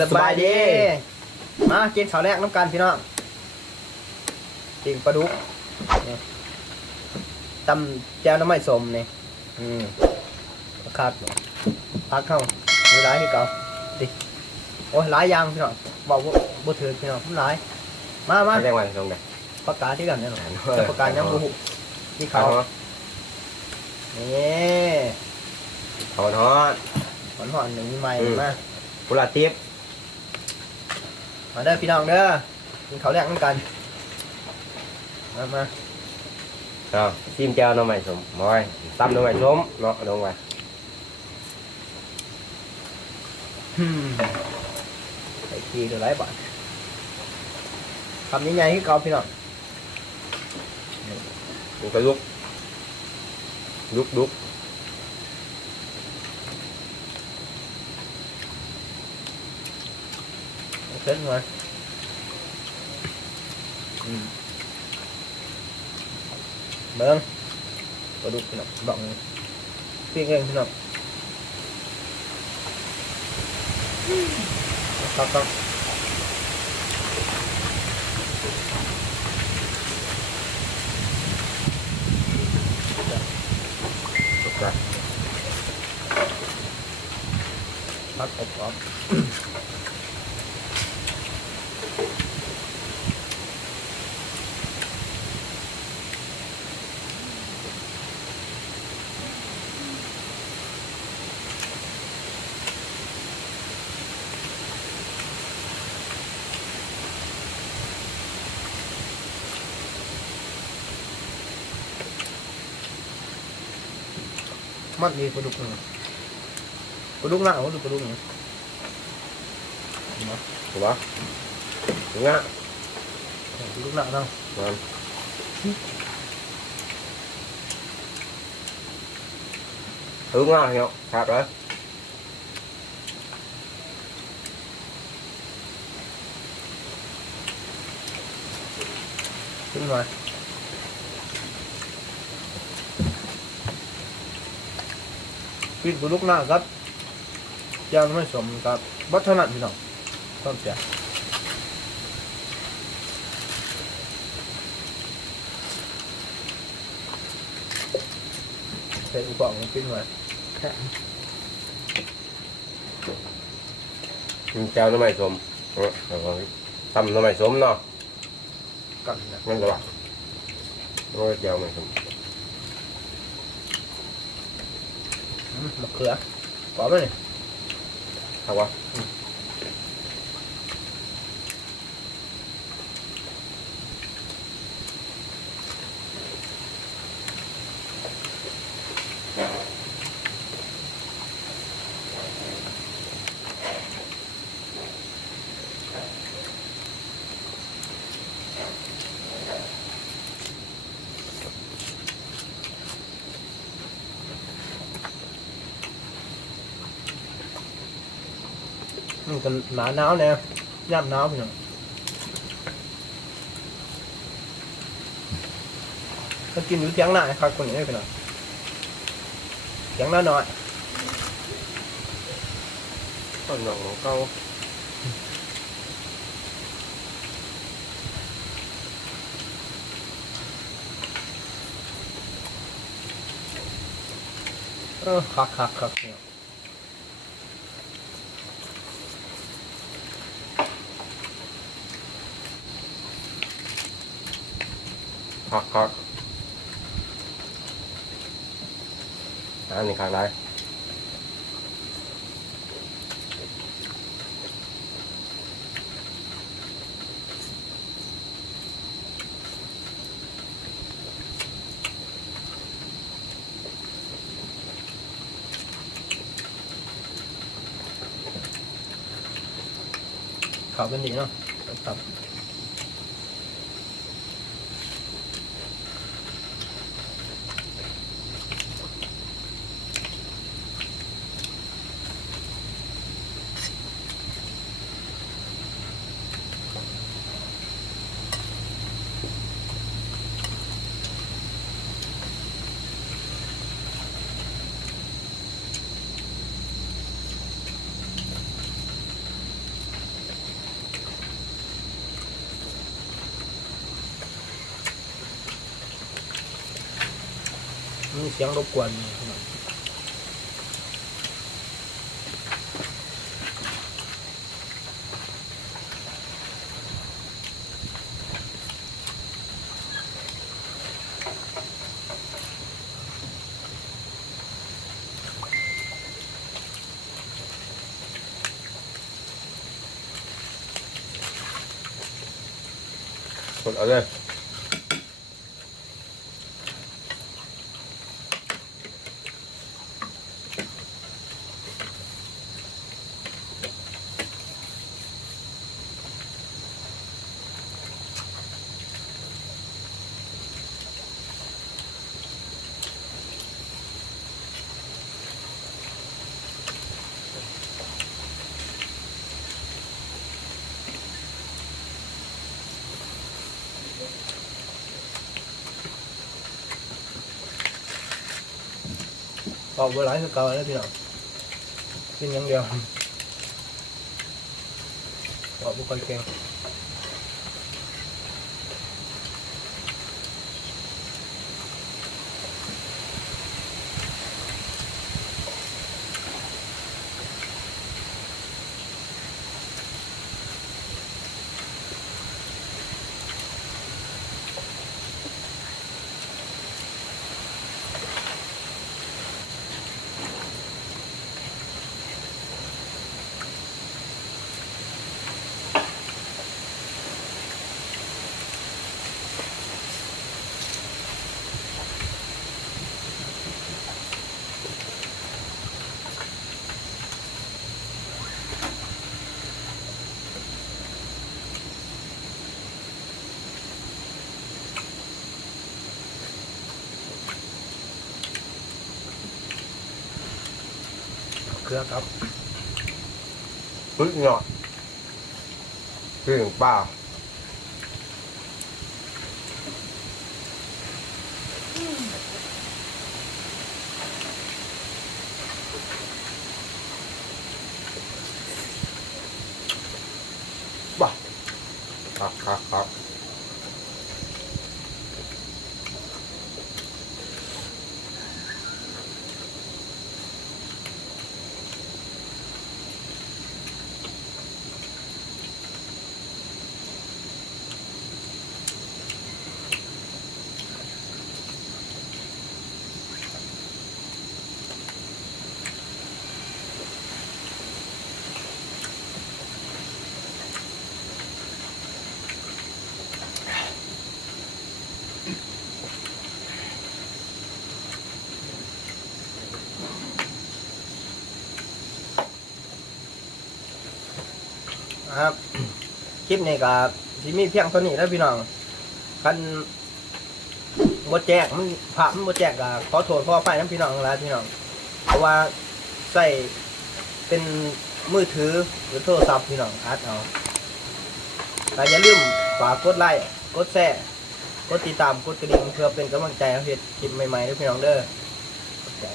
สบายดีมากินข้าวแรกน้ำกันพี่น้องปิ้งปลาดุกตำแจ่วน้ำมันสมนี่ขาดพักเข้ามีร้ายที่เก่าดิโอ้ยร้ายยางพี่น้องบอกว่าบ่ถือพี่น้องร้ายมาไม่ได้วันตรงไหนประกาศที่กันเนี่ยหรอจะประกาศยังบุหุนี่เขานี่ถอนฮอดหอนหนึ่งใหม่มากุหลาบทิพย์มาเด้อพี่น้องเด้อกินข้าวแรกน้ำกันมาซิมแก้วน้ำใหม่สมมอยตำน้ำใหม่สมเนาะลงไปใส่ขี้ตัวไรบ้างทำยังไงให้เกาพี่น้องมันก็ลุกเส้นมาเบิ้งกระดูกพี่น้องบอกพี่เองพี่น้องครับพักอบมันมีกระดูกหนึ่งกระดูกหน้าเขาดูกระดูกหนึ่งถูกปะถูกงะกระดูกหน้าเนาะถูกงะเหรอครับเลยขึ้นมาปิดกระดูกหน้าครับยังไม่สมครับวัฒนธรรมพี่น้องต้องเสียใส่อุปกรณ์ปิ้งมาแก้วน้ำใหม่สมตำน้ำใหม่สมเนาะกันนะนั่นก็ว่าน้ำแก้วใหม่สมมะเขือquảไหมเนี่ยเอาวะมันกันหนาหนาวเนี่ยย่ำหนาวพี่น้องก็กินอยู่เที่ยงหน้าครับคนนี้พี่น้องเที่ยงหน้าหน่อยก็หนองเก้าคักเนี่ยคักอันนี้คักได้เขาเป็นดีเนาะครับ มีเสียงรบกวนกดเอาเลยออกเวลาคือเก่าแล้วพี่น้องกินอย่างเดียวออกบุกคนเก่งเครือครับ ปึ๊กเนาะคือเปล่าบ้าครับครับคลิปนี้ก็สิมีเพียงเท่านี้แล้วพี่น้องคันบดแจกมันผ่ามันบดแจกก็ขอโทษขออภัยน้ำพี่น้องหลายพี่น้องเพราะว่าใส่เป็นมือถือหรือโทรศัพท์พี่น้องอัดเอาแต่อย่าลืมฝากกดไลค์กดแชร์กดติดตามกดกระดิ่งเพื่อเป็นกำลังใจให้เฮ็ดคลิปใหม่ๆด้วยพี่น้องเด้อขอบใจ